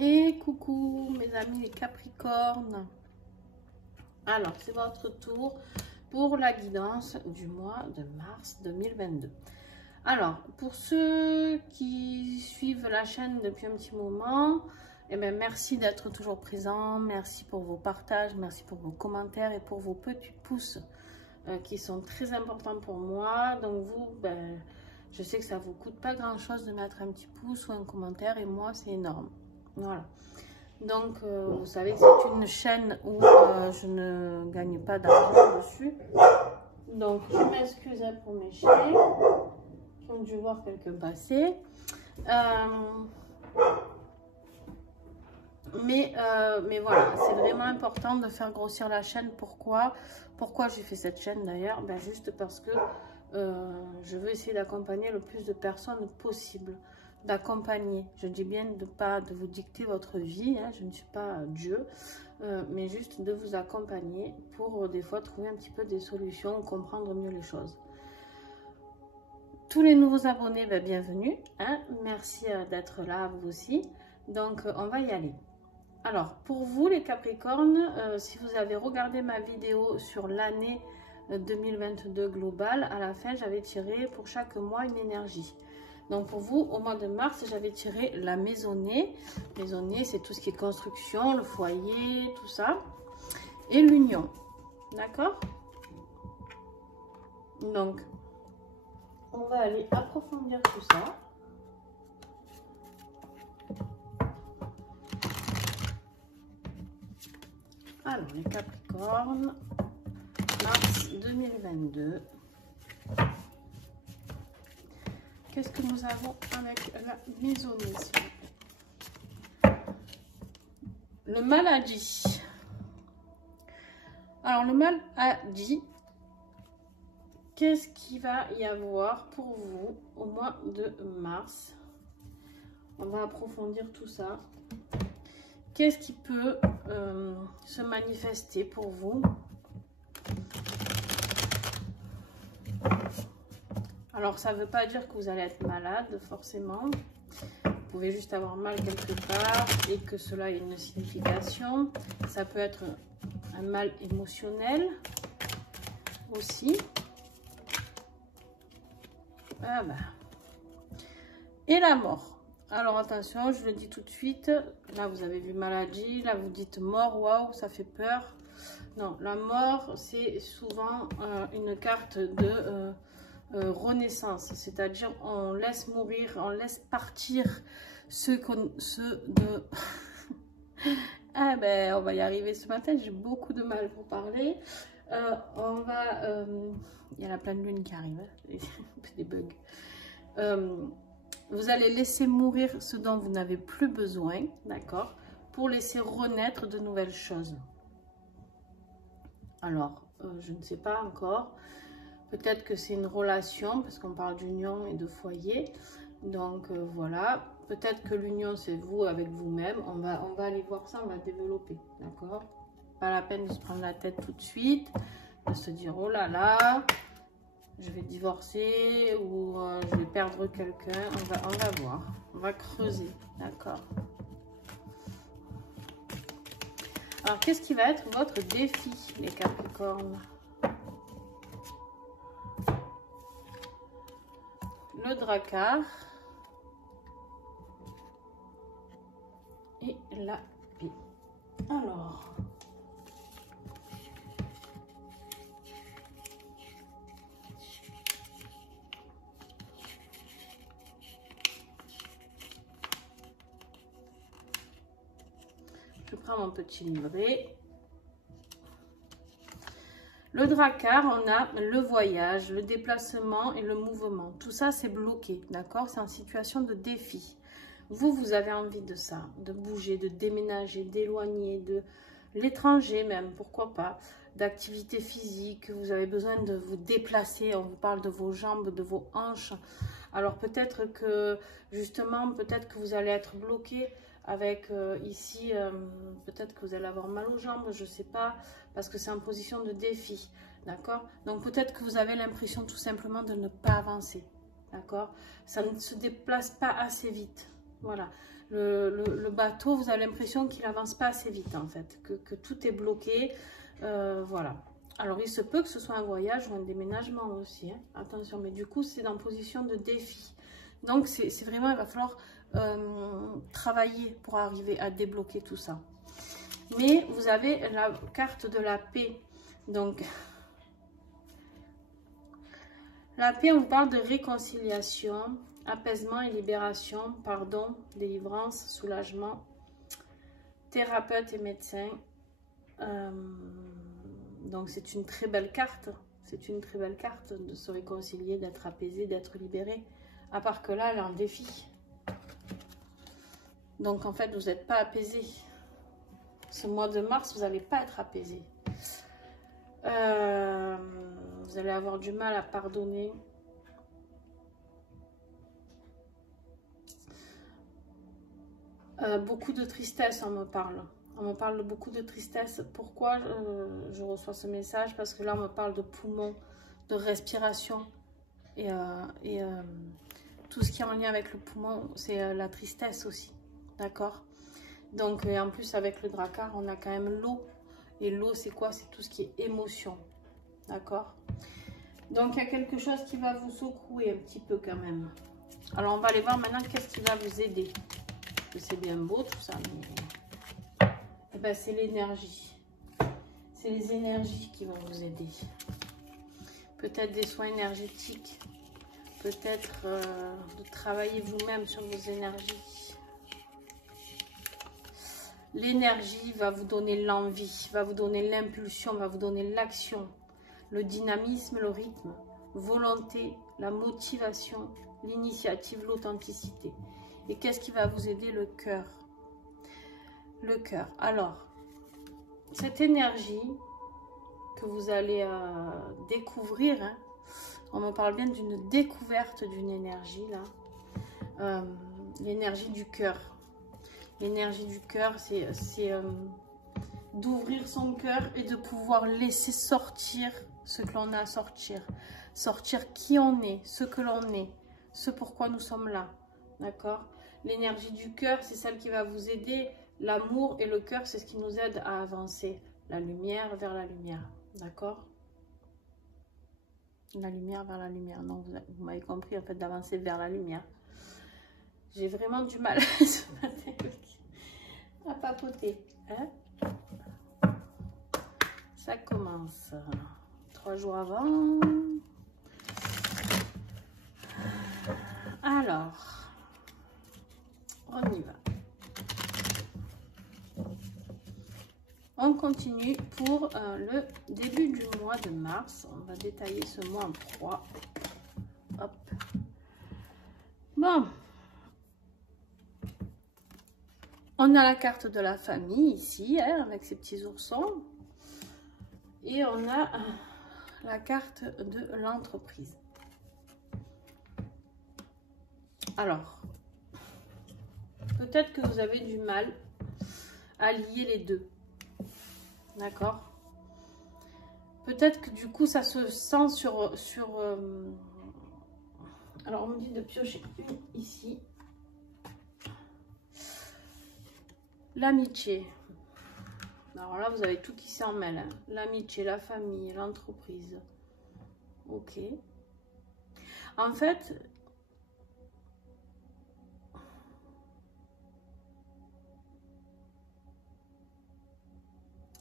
Et coucou mes amis les Capricornes. Alors c'est votre tour pour la guidance du mois de mars 2022. Alors pour ceux qui suivent la chaîne depuis un petit moment, eh bien, merci d'être toujours présent, merci pour vos partages, merci pour vos commentaires et pour vos petits pouces qui sont très importants pour moi. Donc vous, je sais que ça vous coûte pas grand chose de mettre un petit pouce ou un commentaire et moi c'est énorme. Voilà. Donc, vous savez que c'est une chaîne où je ne gagne pas d'argent dessus. Donc, je m'excuse pour mes chiens qui ont dû voir quelques passés. Mais voilà, c'est vraiment important de faire grossir la chaîne. Pourquoi j'ai fait cette chaîne d'ailleurs? Juste parce que je veux essayer d'accompagner le plus de personnes possible. D'accompagner, je dis bien de vous dicter votre vie, hein, je ne suis pas Dieu, mais juste de vous accompagner pour des fois trouver un petit peu des solutions, comprendre mieux les choses. Tous les nouveaux abonnés, bienvenue, hein, merci d'être là vous aussi. Donc on va y aller. Alors pour vous les Capricornes, si vous avez regardé ma vidéo sur l'année 2022 globale, à la fin j'avais tiré pour chaque mois une énergie. Donc pour vous, au mois de mars, j'avais tiré la maisonnée. Maisonnée, c'est tout ce qui est construction, le foyer, tout ça. Et l'union. D'accord? Donc, on va aller approfondir tout ça. Alors, les Capricornes, mars 2022. Qu'est-ce que nous avons avec la maisonnée? Le maladie. Alors, le maladie, qu'est-ce qu'il va y avoir pour vous au mois de mars? On va approfondir tout ça. Qu'est-ce qui peut se manifester pour vous? Alors, ça ne veut pas dire que vous allez être malade, forcément. Vous pouvez juste avoir mal quelque part et que cela ait une signification. Ça peut être un mal émotionnel aussi. Ah bah. Et la mort. Alors, attention, je le dis tout de suite. Là, vous avez vu maladie. Là, vous dites mort. Waouh, ça fait peur. Non, la mort, c'est souvent une carte de... renaissance, c'est-à-dire on laisse mourir, on laisse partir ceux de... Ah on va y arriver ce matin, j'ai beaucoup de mal pour parler. On va... il y a la pleine lune qui arrive, hein, des bugs. Vous allez laisser mourir ce dont vous n'avez plus besoin, d'accord, pour laisser renaître de nouvelles choses. Alors, je ne sais pas encore. Peut-être que c'est une relation, parce qu'on parle d'union et de foyer. Donc, voilà. Peut-être que l'union, c'est vous avec vous-même. On va aller voir ça, on va développer. D'accord? Pas la peine de se prendre la tête tout de suite. De se dire, oh là là, je vais divorcer ou je vais perdre quelqu'un. On va voir. On va creuser. D'accord? Alors, qu'est-ce qui va être votre défi, les Capricornes? Le Drakkar et la paix. Alors, je prends mon petit livret. Le Drakkar, on a le voyage, le déplacement et le mouvement. Tout ça, c'est bloqué, d'accord? C'est en situation de défi. Vous avez envie de ça, de bouger, de déménager, d'éloigner, de l'étranger même, pourquoi pas, d'activité physique. Vous avez besoin de vous déplacer. On vous parle de vos jambes, de vos hanches. Alors peut-être que, justement, peut-être que vous allez être bloqué avec ici, peut-être que vous allez avoir mal aux jambes, je ne sais pas, parce que c'est en position de défi, d'accord? Donc peut-être que vous avez l'impression tout simplement de ne pas avancer, d'accord? Ça ne se déplace pas assez vite, Voilà. Le bateau, vous avez l'impression qu'il avance pas assez vite en fait, que tout est bloqué. Voilà. Alors, il se peut que ce soit un voyage ou un déménagement aussi. Hein. Attention, mais du coup, c'est en position de défi. Donc, c'est vraiment, il va falloir travailler pour arriver à débloquer tout ça. Mais vous avez la carte de la paix. Donc, la paix, on vous parle de réconciliation, apaisement et libération, pardon, délivrance, soulagement, thérapeute et médecin. Donc, c'est une très belle carte. C'est une très belle carte de se réconcilier, d'être apaisé, d'être libéré. À part que là, elle est en défi. Donc, en fait, vous n'êtes pas apaisé. Ce mois de mars, vous n'allez pas être apaisé. Vous allez avoir du mal à pardonner. Beaucoup de tristesse, on me parle. On me parle de beaucoup de tristesse. Pourquoi je reçois ce message? Parce que là, on me parle de poumons, de respiration. Et tout ce qui est en lien avec le poumon, c'est la tristesse aussi. D'accord? Donc, et en plus, avec le drakkar, on a quand même l'eau. Et l'eau, c'est quoi? C'est tout ce qui est émotion. D'accord? Donc, il y a quelque chose qui va vous secouer un petit peu quand même. Alors, on va aller voir maintenant qu'est-ce qui va vous aider. C'est bien beau tout ça, mais eh ben, c'est l'énergie. C'est les énergies qui vont vous aider. Peut-être des soins énergétiques. Peut-être de travailler vous-même sur vos énergies. L'énergie va vous donner l'envie, va vous donner l'impulsion, va vous donner l'action, le dynamisme, le rythme, volonté, la motivation, l'initiative, l'authenticité. Et qu'est-ce qui va vous aider? Le cœur. Le cœur. Alors, cette énergie que vous allez découvrir, hein, on me parle bien d'une découverte d'une énergie là, l'énergie du cœur. L'énergie du cœur, c'est d'ouvrir son cœur et de pouvoir laisser sortir ce que l'on a à sortir. Sortir qui on est, ce que l'on est, ce pourquoi nous sommes là. D'accord? L'énergie du cœur, c'est celle qui va vous aider. L'amour et le cœur, c'est ce qui nous aide à avancer. La lumière vers la lumière. D'accord? La lumière vers la lumière. Non, vous m'avez compris, en fait, d'avancer vers la lumière. J'ai vraiment du mal ce matin à papoter. Hein? Ça commence 3 jours avant. Alors, on y va. On continue pour le début du mois de mars. On va détailler ce mois en 3. Hop. Bon. On a la carte de la famille ici, hein, avec ses petits oursons. Et on a la carte de l'entreprise. Alors, peut-être que vous avez du mal à lier les deux. D'accord? Peut-être que du coup, ça se sent sur alors, on me dit de piocher une ici. L'amitié. Alors là, vous avez tout qui s'en mêle. Hein. L'amitié, la famille, l'entreprise. Ok. En fait,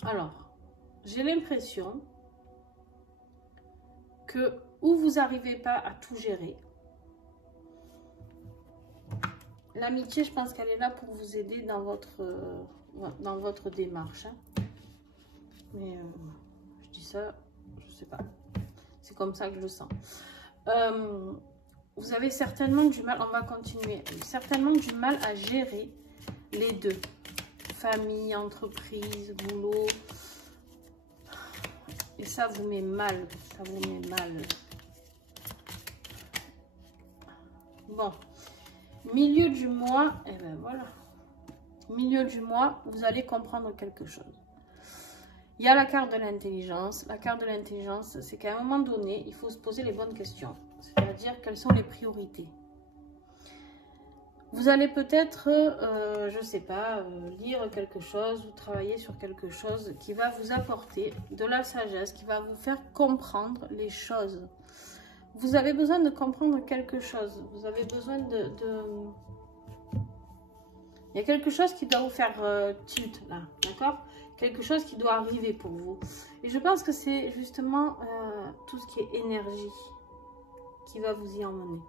alors, j'ai l'impression que ou vous n'arrivez pas à tout gérer. L'amitié, je pense qu'elle est là pour vous aider dans votre démarche. Hein. Mais je dis ça, je sais pas. C'est comme ça que je le sens. Vous avez certainement du mal, on va continuer, certainement du mal à gérer les deux. Famille, entreprise, boulot. Et ça vous met mal, ça vous met mal. Bon. Milieu du mois, et ben voilà. Milieu du mois, vous allez comprendre quelque chose. Il y a la carte de l'intelligence. La carte de l'intelligence, c'est qu'à un moment donné, il faut se poser les bonnes questions. C'est-à-dire, quelles sont les priorités? Vous allez peut-être, je ne sais pas, lire quelque chose ou travailler sur quelque chose qui va vous apporter de la sagesse, qui va vous faire comprendre les choses. Vous avez besoin de comprendre quelque chose. Vous avez besoin de... Il y a quelque chose qui doit vous faire tilt, là, d'accord? Quelque chose qui doit arriver pour vous. Et je pense que c'est justement tout ce qui est énergie qui va vous y emmener.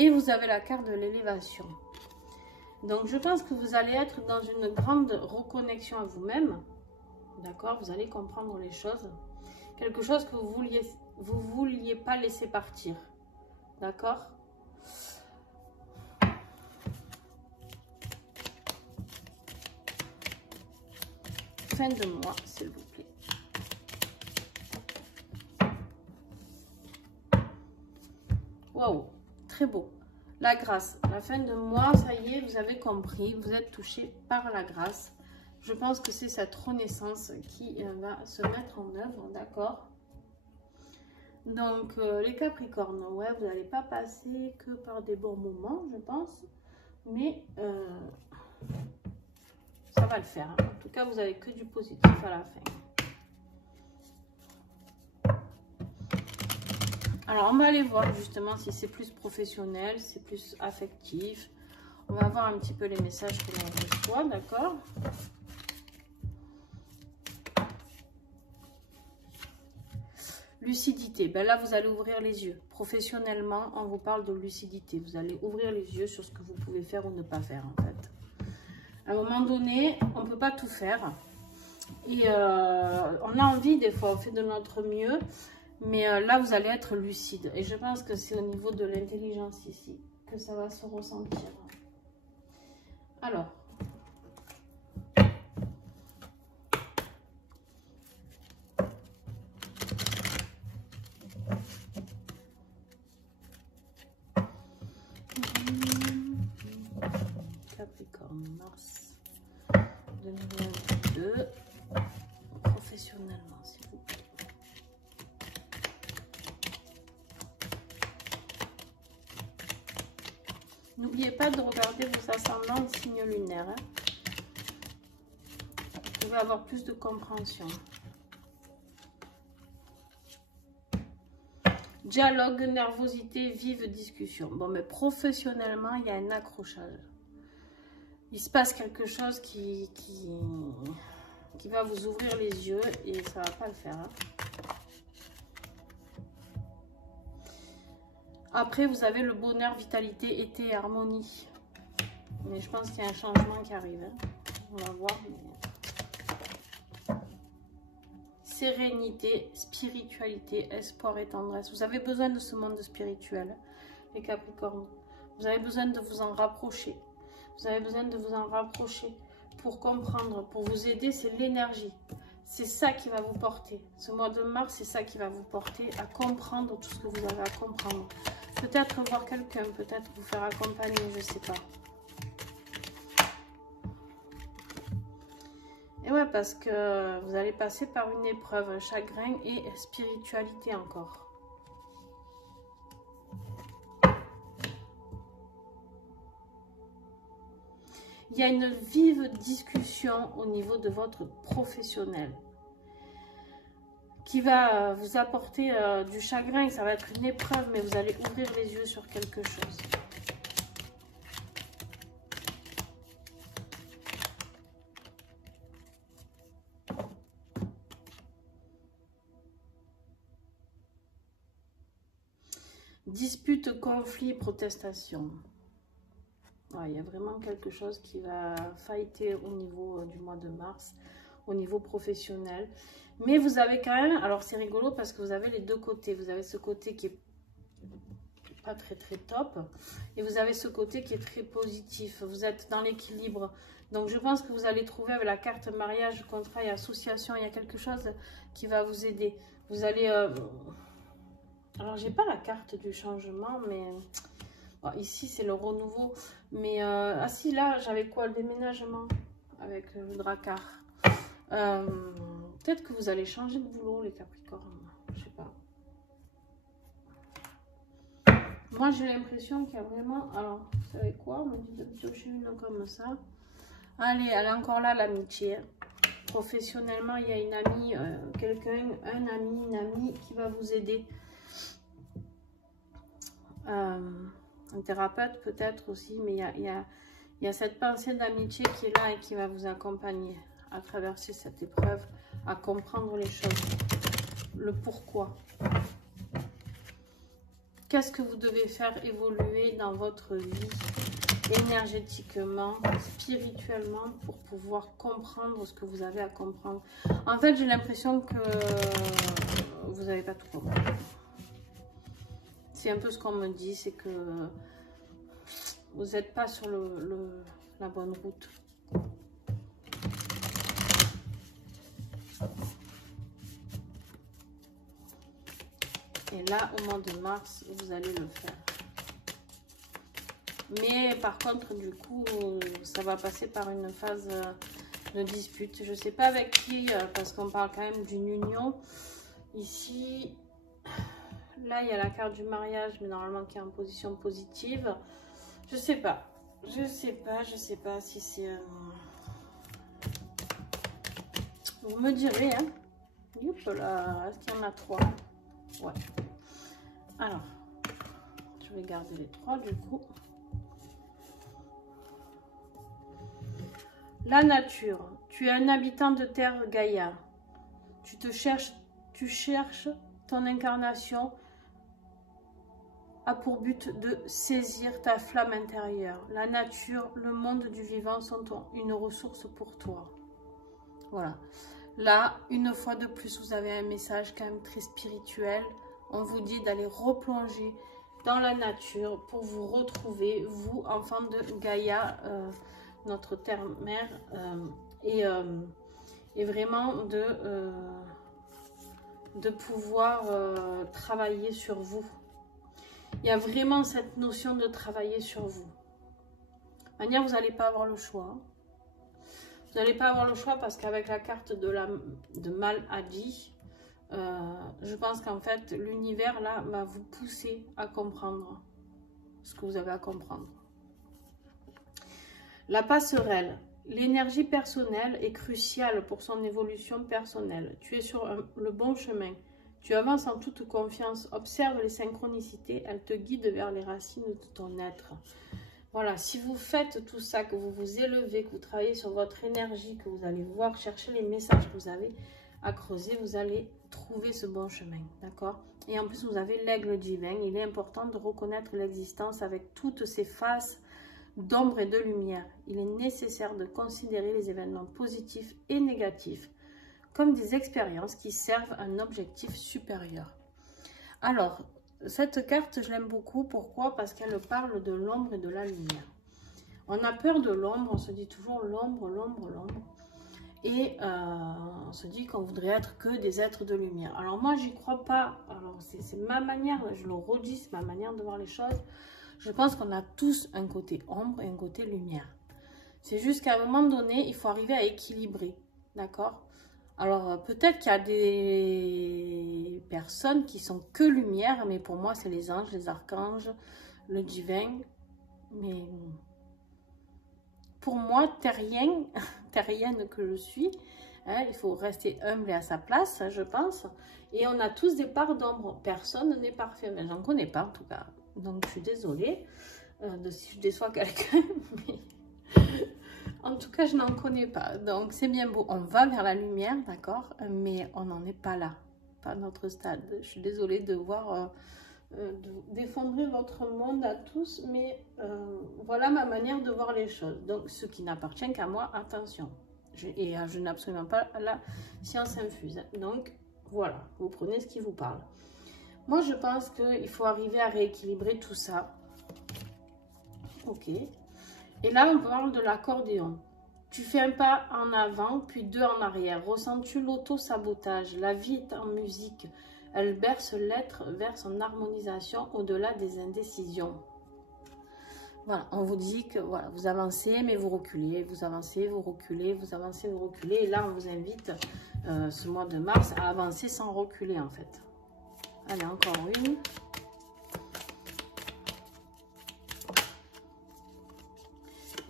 Et vous avez la carte de l'élévation. Donc, je pense que vous allez être dans une grande reconnexion à vous-même. D'accord? Vous allez comprendre les choses. Quelque chose que vous vouliez pas laisser partir. D'accord? Fin de mois, s'il vous plaît. Waouh, très beau. La grâce, la fin de mois, ça y est, vous avez compris, vous êtes touché par la grâce. Je pense que c'est cette renaissance qui va se mettre en œuvre, d'accord? Donc, les Capricornes, ouais, vous n'allez pas passer que par des bons moments, je pense, mais ça va le faire. Hein. En tout cas, vous n'avez que du positif à la fin. Alors, on va aller voir justement si c'est plus professionnel, si c'est plus affectif. On va voir un petit peu les messages que l'on reçoit, d'accord? Lucidité. Ben là, vous allez ouvrir les yeux. Professionnellement, on vous parle de lucidité. Vous allez ouvrir les yeux sur ce que vous pouvez faire ou ne pas faire, en fait. À un moment donné, on ne peut pas tout faire. Et on a envie, des fois, on fait de notre mieux. Mais là, vous allez être lucide. Et je pense que c'est au niveau de l'intelligence ici que ça va se ressentir. Alors. Capricorne, mars 2022. Professionnellement, s'il vous plaît. N'oubliez pas de regarder vos ascendants signes lunaires. Hein. Vous pouvez avoir plus de compréhension. Dialogue, nervosité, vive discussion. Bon, mais professionnellement, il y a un accrochage. Il se passe quelque chose qui va vous ouvrir les yeux et ça va pas le faire. Hein. Après, vous avez le bonheur, vitalité, été, harmonie. Mais je pense qu'il y a un changement qui arrive. Hein. On va voir. Mais... sérénité, spiritualité, espoir et tendresse. Vous avez besoin de ce monde spirituel, les Capricornes. Vous avez besoin de vous en rapprocher. Vous avez besoin de vous en rapprocher pour comprendre, pour vous aider. C'est l'énergie. C'est ça qui va vous porter. Ce mois de mars, c'est ça qui va vous porter à comprendre tout ce que vous avez à comprendre. Peut-être voir quelqu'un, peut-être vous faire accompagner, je ne sais pas. Et ouais, parce que vous allez passer par une épreuve, chagrin et spiritualité encore. Il y a une vive discussion au niveau de votre professionnel qui va vous apporter du chagrin. Ça va être une épreuve, mais vous allez ouvrir les yeux sur quelque chose. Dispute, conflit, protestation. Ouais, il y a vraiment quelque chose qui va fighter au niveau du mois de mars, au niveau professionnel. Mais vous avez quand même, alors c'est rigolo parce que vous avez les deux côtés. Vous avez ce côté qui est pas très top et vous avez ce côté qui est très positif. Vous êtes dans l'équilibre. Donc je pense que vous allez trouver avec la carte mariage, contrat et association, il y a quelque chose qui va vous aider. Vous allez... alors j'ai pas la carte du changement, mais... Bon, ici, c'est le renouveau. Mais, ah si, là, j'avais quoi? Le déménagement avec le Drakkar. Peut-être que vous allez changer de boulot, les Capricornes. Je sais pas. Moi, j'ai l'impression qu'il y a vraiment... Alors, Vous savez quoi? On me dit de piocher une comme ça. Allez, elle est encore là, l'amitié. Professionnellement, il y a une amie, quelqu'un, un ami, une amie qui va vous aider. Un thérapeute peut-être aussi, mais il y a cette pensée d'amitié qui est là et qui va vous accompagner à traverser cette épreuve, à comprendre les choses, le pourquoi. Qu'est-ce que vous devez faire évoluer dans votre vie énergétiquement, spirituellement, pour pouvoir comprendre ce que vous avez à comprendre. En fait, j'ai l'impression que vous n'avez pas tout compris. C'est un peu ce qu'on me dit, c'est que vous n'êtes pas sur la bonne route. Et là, au mois de mars, vous allez le faire. Mais par contre, du coup, ça va passer par une phase de dispute. Je ne sais pas avec qui, parce qu'on parle quand même d'une union. Ici, là, il y a la carte du mariage, mais normalement qui est en position positive. Je ne sais pas. Je sais pas si c'est... Vous me direz, hein. Youp là, est-ce qu'il y en a 3? Ouais. Alors, je vais garder les 3 du coup. La nature. Tu es un habitant de terre Gaïa. Tu cherches ton incarnation a pour but de saisir ta flamme intérieure. La nature, le monde du vivant sont une ressource pour toi. Voilà. Là, une fois de plus, vous avez un message quand même très spirituel. On vous dit d'aller replonger dans la nature pour vous retrouver, vous, enfant de Gaïa, notre terre-mère, et vraiment de pouvoir travailler sur vous. Il y a vraiment cette notion de travailler sur vous. De manière, vous n'allez pas avoir le choix. Vous n'allez pas avoir le choix parce qu'avec la carte de Mal-Adi, je pense qu'en fait, l'univers là va vous pousser à comprendre ce que vous avez à comprendre. La passerelle. L'énergie personnelle est cruciale pour son évolution personnelle. Tu es sur le bon chemin. Tu avances en toute confiance. Observe les synchronicités. Elles te guident vers les racines de ton être. Voilà, si vous faites tout ça, que vous vous élevez, que vous travaillez sur votre énergie, que vous allez voir, chercher les messages que vous avez à creuser, vous allez trouver ce bon chemin, d'accord? Et en plus, vous avez l'aigle divin. Il est important de reconnaître l'existence avec toutes ses faces d'ombre et de lumière. Il est nécessaire de considérer les événements positifs et négatifs comme des expériences qui servent un objectif supérieur. Alors, cette carte, je l'aime beaucoup. Pourquoi? Parce qu'elle parle de l'ombre et de la lumière. On a peur de l'ombre, on se dit toujours l'ombre, l'ombre, l'ombre. Et on se dit qu'on voudrait être que des êtres de lumière. Alors moi, j'y crois pas. Alors c'est ma manière, je le redis, c'est ma manière de voir les choses. Je pense qu'on a tous un côté ombre et un côté lumière. C'est juste qu'à un moment donné, il faut arriver à équilibrer. D'accord? Alors, peut-être qu'il y a des personnes qui sont que lumière, mais pour moi, c'est les anges, les archanges, le divin. Mais pour moi, terrienne que je suis, hein, il faut rester humble et à sa place, je pense. Et on a tous des parts d'ombre. Personne n'est parfait, mais j'en connais pas en tout cas. Donc, je suis désolée si je déçois quelqu'un, mais en tout cas, je n'en connais pas. Donc, c'est bien beau. On va vers la lumière, d'accord, mais on n'en est pas là, pas à notre stade. Je suis désolée de voir, d'effondrer votre monde à tous, mais voilà ma manière de voir les choses. Donc, ce qui n'appartient qu'à moi, attention. Je n'ai absolument pas la science infuse. Donc, voilà, vous prenez ce qui vous parle. Moi, je pense qu'il faut arriver à rééquilibrer tout ça. Ok. Et là, on parle de l'accordéon. Tu fais un pas en avant, puis 2 en arrière. Ressens-tu l'auto-sabotage? La vie est en musique. Elle berce l'être vers son harmonisation au-delà des indécisions. Voilà, on vous dit que voilà, vous avancez, mais vous reculez. Vous avancez, vous reculez, vous avancez, vous reculez. Et là, on vous invite, ce mois de mars, à avancer sans reculer, en fait. Allez, encore une.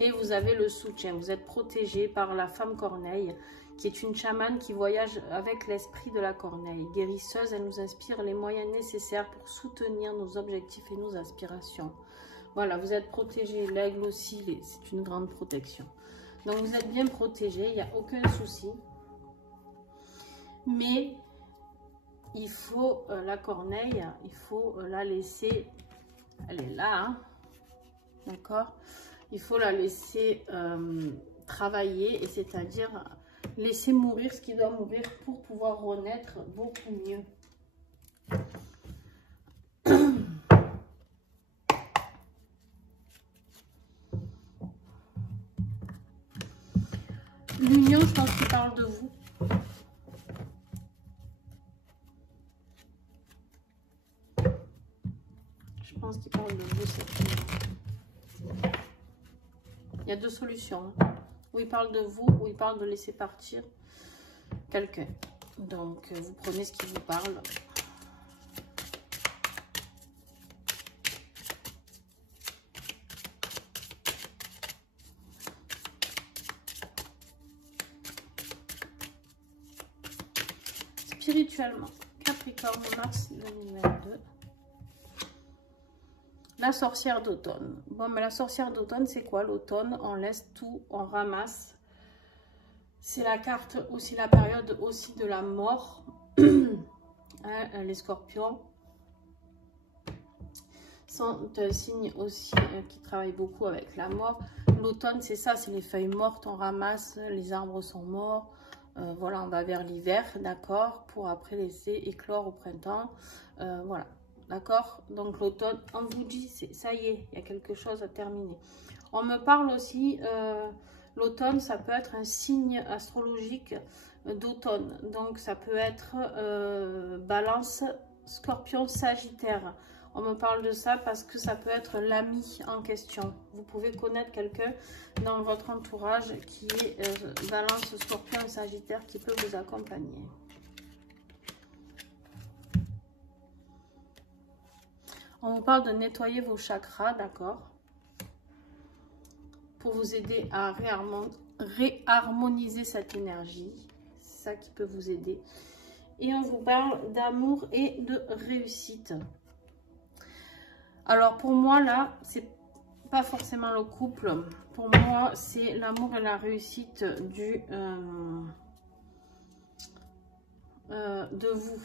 Et vous avez le soutien. Vous êtes protégé par la femme corneille, qui est une chamane qui voyage avec l'esprit de la corneille. Guérisseuse, elle nous inspire les moyens nécessaires pour soutenir nos objectifs et nos aspirations. Voilà, vous êtes protégé. L'aigle aussi, c'est une grande protection. Donc, vous êtes bien protégé, il n'y a aucun souci. Mais il faut la corneille, il faut la laisser, elle est là, hein, d'accord? Il faut la laisser travailler, et c'est-à-dire laisser mourir ce qui doit mourir pour pouvoir renaître beaucoup mieux. L'union, je pense qu'il parle de vous. Je pense qu'il parle de vous, cette union. Il y a deux solutions. Ou il parle de vous, ou il parle de laisser partir quelqu'un. Donc, vous prenez ce qui vous parle. Spirituellement, Capricorne, mars 2022. La sorcière d'automne. Bon, mais la sorcière d'automne, c'est quoi l'automne? On laisse tout, on ramasse. C'est la carte aussi, la période aussi de la mort. Hein, les scorpions sont un signe aussi qui travaille beaucoup avec la mort. L'automne, c'est ça, c'est les feuilles mortes, on ramasse, les arbres sont morts. Voilà, on va vers l'hiver, d'accord, pour après laisser éclore au printemps. Voilà. D'accord? Donc l'automne, on vous dit, ça y est, il y a quelque chose à terminer. On me parle aussi, l'automne, ça peut être un signe astrologique d'automne. Donc ça peut être Balance, Scorpion, Sagittaire. On me parle de ça parce que ça peut être l'ami en question. Vous pouvez connaître quelqu'un dans votre entourage qui est Balance, Scorpion et Sagittaire qui peut vous accompagner. On vous parle de nettoyer vos chakras, d'accord? Pour vous aider à réharmoniser cette énergie. C'est ça qui peut vous aider. Et on vous parle d'amour et de réussite. Alors pour moi, là, c'est pas forcément le couple. Pour moi, c'est l'amour et la réussite de vous.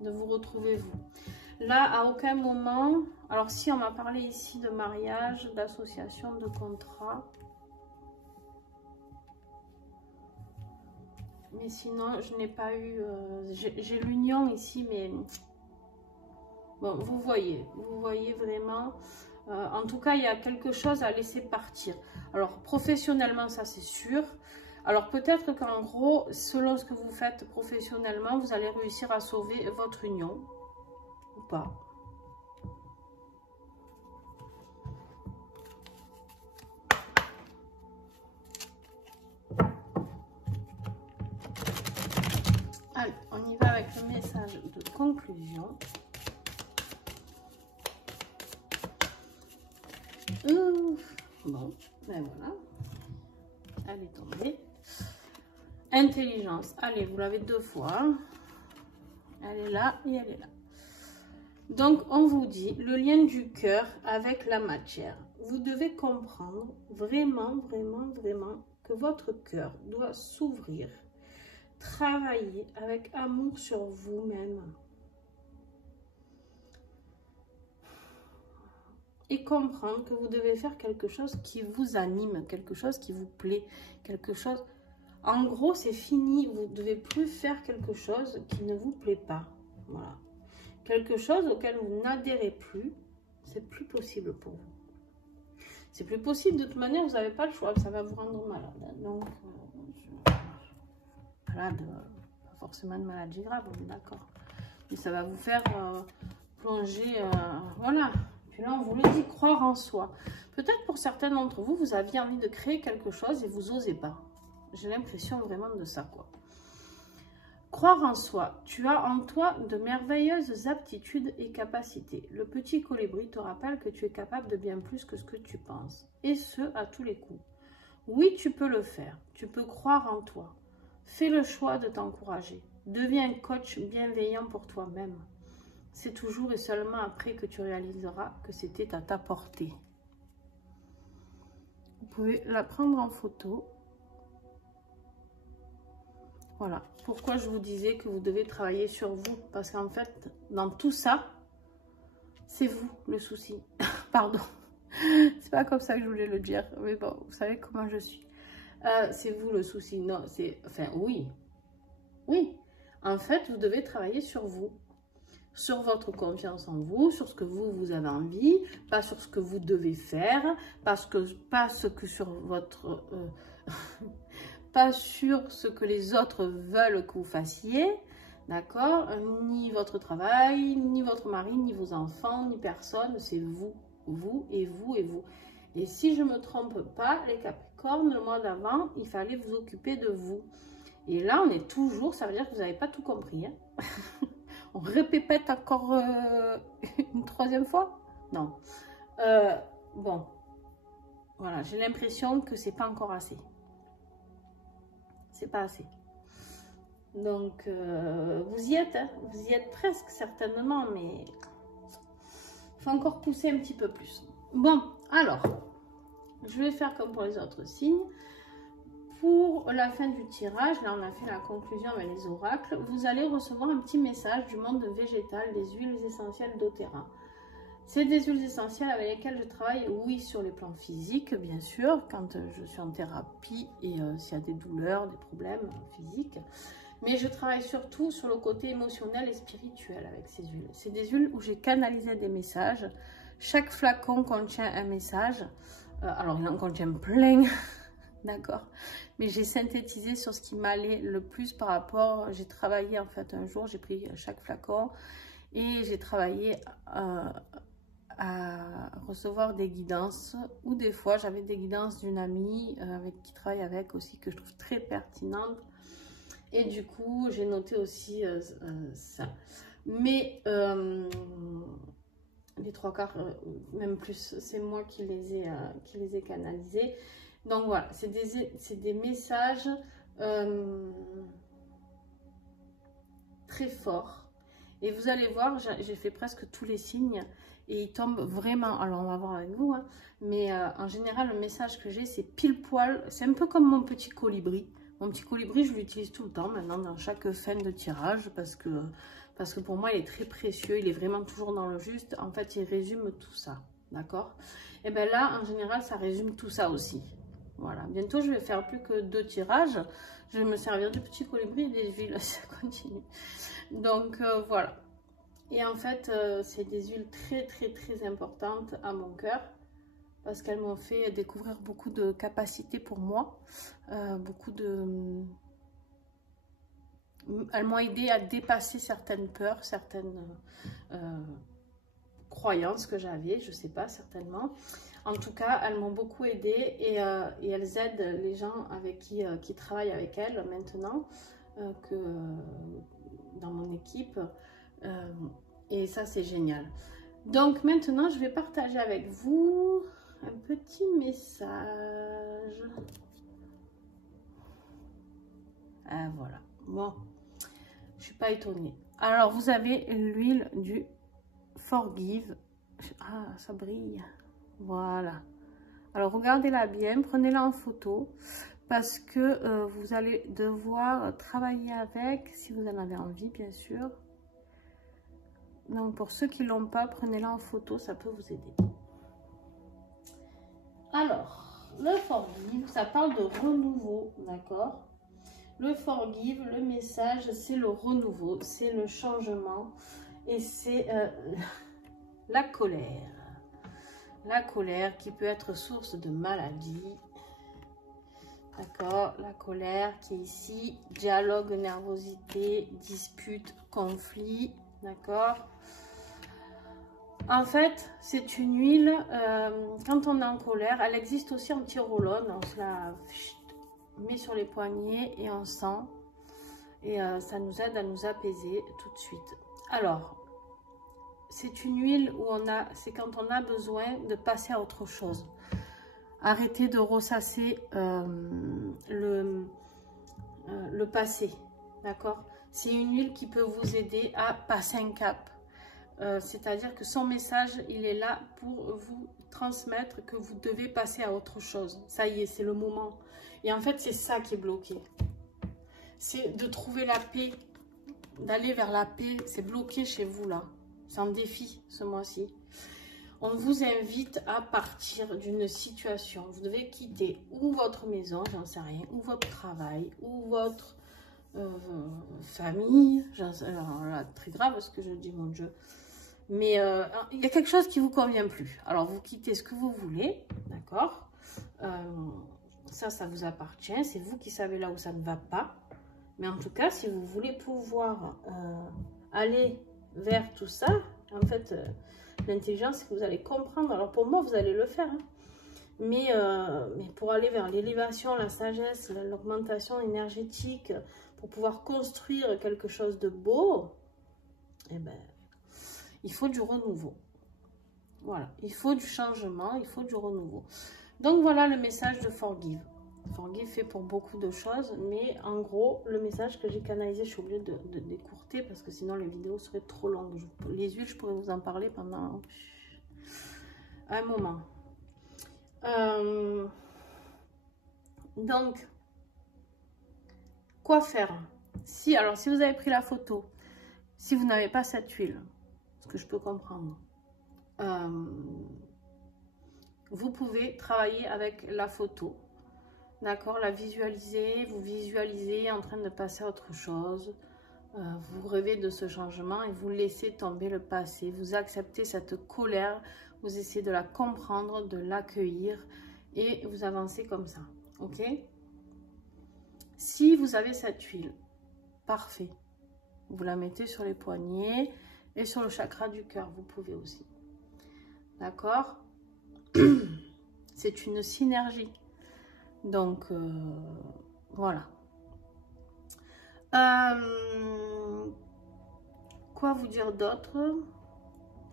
De vous retrouver vous. Là, à aucun moment, alors si on m'a parlé ici de mariage, d'association, de contrat, mais sinon je n'ai pas eu, j'ai l'union ici, mais bon, vous voyez vraiment, en tout cas il y a quelque chose à laisser partir. Alors professionnellement, ça c'est sûr. Alors peut-être qu'en gros, selon ce que vous faites professionnellement, vous allez réussir à sauver votre union ou pas. Allez, on y va avec le message de conclusion. Bon, ben voilà. Elle est tombée. Intelligence. Allez, vous l'avez deux fois. Elle est là et elle est là. Donc, on vous dit le lien du cœur avec la matière. Vous devez comprendre vraiment, vraiment, vraiment que votre cœur doit s'ouvrir. Travailler avec amour sur vous-même. Et comprendre que vous devez faire quelque chose qui vous anime, quelque chose qui vous plaît, quelque chose... En gros, c'est fini. Vous ne devez plus faire quelque chose qui ne vous plaît pas. Voilà. Quelque chose auquel vous n'adhérez plus, c'est plus possible pour vous. C'est plus possible. De toute manière, vous n'avez pas le choix. Ça va vous rendre malade. Donc, malade, pas forcément de maladie grave, d'accord. Mais ça va vous faire plonger, voilà. Puis là, on vous le dit, croire en soi. Peut-être pour certains d'entre vous, vous aviez envie de créer quelque chose et vous n'osez pas. J'ai l'impression vraiment de ça, quoi. Croire en soi. Tu as en toi de merveilleuses aptitudes et capacités. Le petit colibri te rappelle que tu es capable de bien plus que ce que tu penses. Et ce, à tous les coups. Oui, tu peux le faire. Tu peux croire en toi. Fais le choix de t'encourager. Deviens un coach bienveillant pour toi-même. C'est toujours et seulement après que tu réaliseras que c'était à ta portée. Vous pouvez la prendre en photo. Voilà. Pourquoi je vous disais que vous devez travailler sur vous? Parce qu'en fait, dans tout ça, c'est vous le souci. Pardon. C'est pas comme ça que je voulais le dire. Mais bon, vous savez comment je suis. C'est vous le souci. Non, c'est... Enfin, oui. Oui. En fait, vous devez travailler sur vous. Sur votre confiance en vous, sur ce que vous avez envie, pas sur ce que vous devez faire, pas sur votre... pas sur ce que les autres veulent que vous fassiez, d'accord? Ni votre travail, ni votre mari, ni vos enfants, ni personne, c'est vous, vous et vous et vous. Et si je ne me trompe pas, les Capricornes, le mois d'avant, il fallait vous occuper de vous. Et là, on est toujours, ça veut dire que vous n'avez pas tout compris, hein? On répète encore une troisième fois? Non. Bon, voilà, j'ai l'impression que c'est pas encore assez. C'est pas assez. Donc, vous y êtes, hein? Vous y êtes presque, certainement, mais il faut encore pousser un petit peu plus. Bon, alors, je vais faire comme pour les autres signes. Pour la fin du tirage, là on a fait la conclusion avec les oracles, vous allez recevoir un petit message du monde végétal des huiles essentielles doTERRA. C'est des huiles essentielles avec lesquelles je travaille, oui, sur les plans physiques, bien sûr, quand je suis en thérapie et s'il y a des douleurs, des problèmes physiques. Mais je travaille surtout sur le côté émotionnel et spirituel avec ces huiles. C'est des huiles où j'ai canalisé des messages. Chaque flacon contient un message. Alors, il en contient plein. D'accord, mais j'ai synthétisé sur ce qui m'allait le plus par rapport, j'ai travaillé en fait un jour, j'ai pris chaque flacon et j'ai travaillé à recevoir des guidances, ou des fois j'avais des guidances d'une amie avec qui travaille avec aussi, que je trouve très pertinente, et du coup j'ai noté aussi ça. Mais les trois quarts, même plus, c'est moi qui les ai canalisés. Donc voilà, c'est des messages très forts. Et vous allez voir, j'ai fait presque tous les signes et ils tombent vraiment. Alors on va voir avec vous, hein, mais en général, le message que j'ai, c'est pile poil. C'est un peu comme mon petit colibri. Mon petit colibri, je l'utilise tout le temps maintenant dans chaque fin de tirage parce que pour moi, il est très précieux. Il est vraiment toujours dans le juste. En fait, il résume tout ça. D'accord? Et bien là, en général, ça résume tout ça aussi. Voilà, bientôt je vais faire plus que 2 tirages. Je vais me servir du petit colibri et des huiles, ça continue. Donc voilà. Et en fait, c'est des huiles très très importantes à mon cœur. Parce qu'elles m'ont fait découvrir beaucoup de capacités pour moi. Elles m'ont aidé à dépasser certaines peurs, certaines croyances que j'avais, je sais pas, certainement. En tout cas, elles m'ont beaucoup aidée et elles aident les gens avec qui travaillent avec elles maintenant, dans mon équipe. Et ça, c'est génial. Donc maintenant, je vais partager avec vous un petit message. Ah, voilà. Bon, je suis pas étonnée. Alors, vous avez l'huile du Forgive. Ah, ça brille. Voilà. Alors, regardez-la bien, prenez-la en photo parce que vous allez devoir travailler avec, si vous en avez envie, bien sûr. Donc, pour ceux qui ne l'ont pas, prenez-la en photo, ça peut vous aider. Alors, le Forgive, ça parle de renouveau, d'accord? Le Forgive, le message, c'est le renouveau, c'est le changement et c'est la colère. La colère qui peut être source de maladie. D'accord, la colère qui est ici, dialogue, nervosité, dispute, conflit. D'accord. En fait, c'est une huile, quand on est en colère, elle existe aussi en petit roll-on. On se la met sur les poignets et on sent. Et ça nous aide à nous apaiser tout de suite. Alors, c'est une huile où c'est quand on a besoin de passer à autre chose. Arrêtez de ressasser le passé, d'accord? C'est une huile qui peut vous aider à passer un cap. C'est-à-dire que son message, il est là pour vous transmettre que vous devez passer à autre chose. Ça y est, c'est le moment. Et en fait, c'est ça qui est bloqué. C'est de trouver la paix, d'aller vers la paix. C'est bloqué chez vous, là. C'est un défi, ce mois-ci. On vous invite à partir d'une situation. Vous devez quitter ou votre maison, j'en sais rien, ou votre travail, ou votre famille. Alors là, très grave ce que je dis, mon Dieu. Mais il y a quelque chose qui ne vous convient plus. Alors, vous quittez ce que vous voulez, d'accord? Ça vous appartient. C'est vous qui savez là où ça ne va pas. Mais en tout cas, si vous voulez pouvoir aller vers tout ça, en fait... L'intelligence, c'est que vous allez comprendre. Alors pour moi, vous allez le faire. Hein. Mais pour aller vers l'élévation, la sagesse, l'augmentation énergétique, pour pouvoir construire quelque chose de beau, eh ben, il faut du renouveau. Voilà, il faut du changement, il faut du renouveau. Donc voilà le message de Forgive. Forgive fait pour beaucoup de choses, mais en gros, le message que j'ai canalisé, je suis obligée de décourter parce que sinon les vidéos seraient trop longues. Les huiles, je pourrais vous en parler pendant un moment. Donc, quoi faire? Alors, si vous avez pris la photo, si vous n'avez pas cette huile, ce que je peux comprendre, vous pouvez travailler avec la photo. D'accord, la visualiser, vous visualisez en train de passer à autre chose, vous rêvez de ce changement et vous laissez tomber le passé, vous acceptez cette colère, vous essayez de la comprendre, de l'accueillir et vous avancez comme ça, ok? Si vous avez cette huile, parfait, vous la mettez sur les poignets et sur le chakra du cœur, vous pouvez aussi, d'accord? C'est une synergie. Donc, voilà. Quoi vous dire d'autre?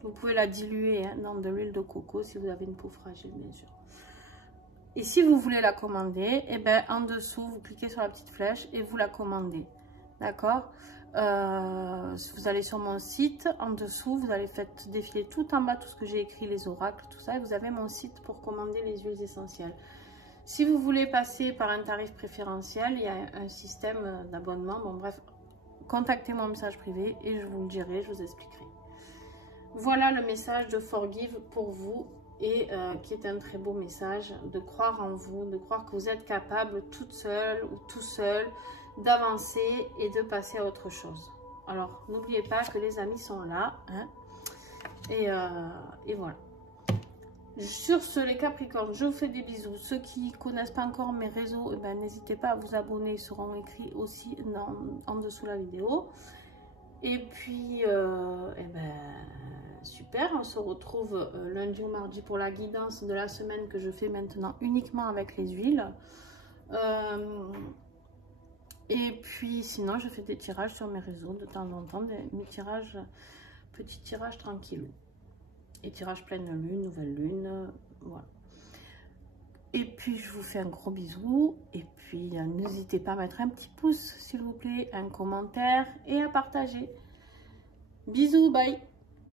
Vous pouvez la diluer hein, dans de l'huile de coco si vous avez une peau fragile, bien sûr. Et si vous voulez la commander, eh ben, en dessous, vous cliquez sur la petite flèche et vous la commandez. D'accord? Vous allez sur mon site. En dessous, vous allez faire défiler tout en bas tout ce que j'ai écrit, les oracles, tout ça. Et vous avez mon site pour commander les huiles essentielles. Si vous voulez passer par un tarif préférentiel, il y a un système d'abonnement. Bon, bref, contactez mon message privé et je vous le dirai, je vous expliquerai. Voilà le message de Forgive pour vous et qui est un très beau message de croire en vous, de croire que vous êtes capable toute seule ou tout seul d'avancer et de passer à autre chose. Alors, n'oubliez pas que les amis sont là. Hein, et voilà. Sur ce, les Capricornes, je vous fais des bisous. Ceux qui ne connaissent pas encore mes réseaux, eh ben, n'hésitez pas à vous abonner. Ils seront écrits aussi en dessous de la vidéo. Et puis, eh ben, super. On se retrouve lundi ou mardi pour la guidance de la semaine que je fais maintenant uniquement avec les huiles. Et puis, sinon, je fais des tirages sur mes réseaux de temps en temps. Mes tirages, petits tirages tranquilles. Et tirage pleine lune, nouvelle lune, voilà. Et puis, je vous fais un gros bisou. Et puis, n'hésitez pas à mettre un petit pouce, s'il vous plaît, un commentaire et à partager. Bisous, bye!